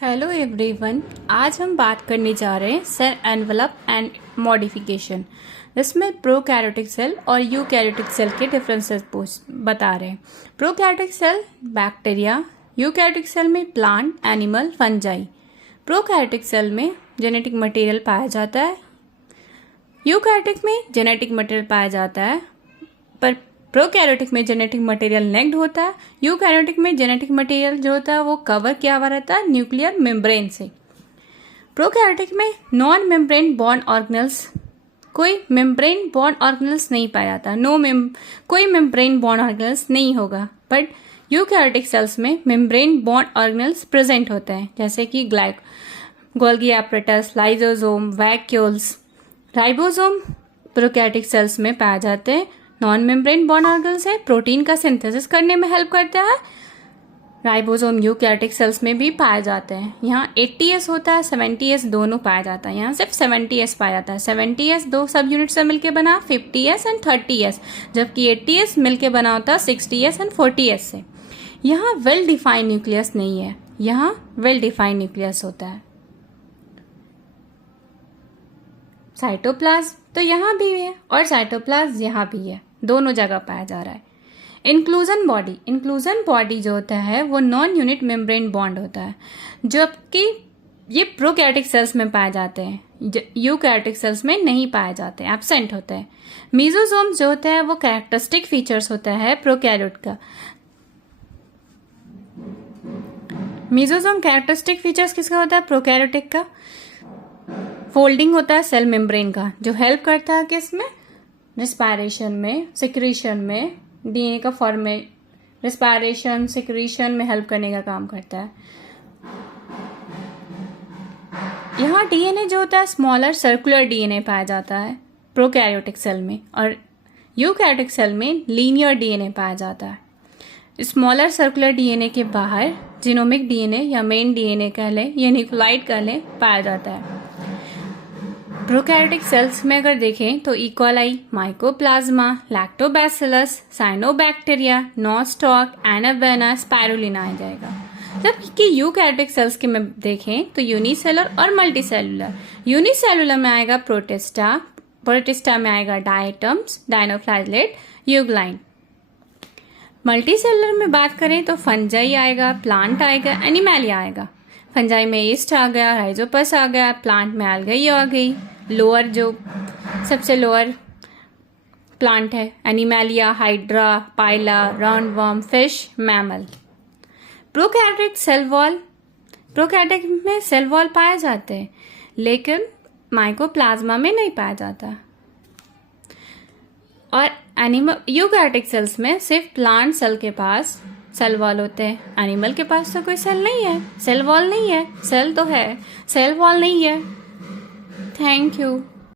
Hello everyone, आज हम बात करने जा रहे हैं सेल एनवेलप एंड मॉडिफिकेशन। इसमें प्रोकैरियोटिक सेल और यूकैरियोटिक सेल के डिफरेंसेस बता रहे हैं। Prokaryotic cell bacteria, eukaryotic cell में plant, animal, fungi. Prokaryotic cell में जेनेटिक मटेरियल पाया जाता है, यूकैरियोटिक में जेनेटिक मटेरियल पाया जाता है, पर प्रोकैरियोटिक में जेनेटिक मटेरियल नेक्ड होता है। यूकैरियोटिक में जेनेटिक मटेरियल जो होता है वो कवर किया हुआ रहता है न्यूक्लियर मेम्ब्रेन से। प्रोकैरियोटिक में नॉन मेम्ब्रेन बॉन्ड ऑर्गेनेल्स, कोई मेम्ब्रेन बॉन्ड ऑर्गेनेल्स नहीं पाया जाता। कोई मेम्ब्रेन बॉन्ड ऑर्गेनेल्स नहीं होगा, बट यूकैरियोटिक सेल्स में मेम्ब्रेन बॉन्ड ऑर्गेनेल्स प्रेजेंट होते हैं, जैसे कि Golgi apparatus, lysosome, vacuoles. Ribosome prokaryotic cells में पाए जाते हैं। नॉन मेम्ब्रेन बॉन्ड ऑर्गेनेल्स है, प्रोटीन का सिंथेसिस करने में हेल्प करता है। राइबोसोम यूकैरियोटिक सेल्स में भी पाए जाते हैं। यहाँ 80S होता है, 70S दोनों पाया जाता है। यहाँ सिर्फ 70S पाया जाता है। 70S दो सब यूनिट से मिलकर बना 50S एंड 30S, जबकि 80S मिलकर बना होता है 60S एंड 40S से। यहाँ वेल डिफाइंड न्यूक्लियस नहीं है, यहाँ वेल डिफाइंड न्यूक्लियस होता है। साइटोप्लाज्म तो यहाँ भी है और साइटोप्लाज्म यहाँ भी है, दोनों जगह पाया जा रहा है। इंक्लूजन बॉडी जो होता है वो नॉन यूनिट मेम्ब्रेन बॉन्ड होता है, जबकि ये प्रोकैरियोटिक सेल्स में पाए जाते हैं, यूकैरियोटिक सेल्स में नहीं पाए जाते, एब्सेंट होते हैं। मीजोसोम जो होता है वो कैरेक्टरिस्टिक फीचर्स होता है प्रोकैरियोट का। मीजोसोम कैरेक्टरिस्टिक फीचर्स किसका होता है? प्रोकैरियोटिक का। फोल्डिंग होता है सेल मेम्ब्रेन का, जो हेल्प करता है किसमें? रिस्पायरेशन में, सिक्रीशन में, डीएनए का फॉर्मेट, रिस्पायरेशन सिक्रीशन में हेल्प करने का काम करता है। यहाँ डीएनए जो होता है स्मॉलर सर्कुलर डीएनए पाया जाता है प्रोकैरियोटिक सेल में, और यूकैरियोटिक सेल में लीनियर डीएनए पाया जाता है। स्मॉलर सर्कुलर डीएनए के बाहर जीनोमिक डीएनए या मेन डीएनए कह लें या न्यूक्लियोटाइड कह लें पाया जाता है। प्रोकैरियोटिक सेल्स में अगर देखें तो E coli, mycoplasma, lactobacillus, cyanobacteria, nostoc, anabaena, spirulina आ जाएगा। जबकि यूकैरियोटिक सेल्स के में देखें तो यूनिसेलुलर और मल्टीसेलुलर। यूनिसेलुलर में आएगा प्रोटिस्टा में आएगा डायटम्स, डायनोफ्लाजेलेट, यूग्लाइन। मल्टीसेलुलर में बात करें तो फंजाई आएगा, प्लांट आएगा, एनिमैलिया आएगा। फंजाई में ईस्ट आ गया, राइजोपस आ गया, प्लांट में अलगई आ गई। लोअर जो सबसे लोअर प्लांट है एनिमैलिया, हाइड्रा, पाइला, राउंडवर्म, फिश, मैमल। प्रोकैरियोटिक में सेल वॉल पाए जाते हैं, लेकिन माइकोप्लाज्मा में नहीं पाया जाता। और यूकैरियोटिक सेल्स में सिर्फ प्लांट सेल के पास सेल वॉल होते हैं, एनिमल के पास तो कोई सेल नहीं है, सेल वॉल नहीं है। सेल तो है, सेल वॉल नहीं है। Thank you.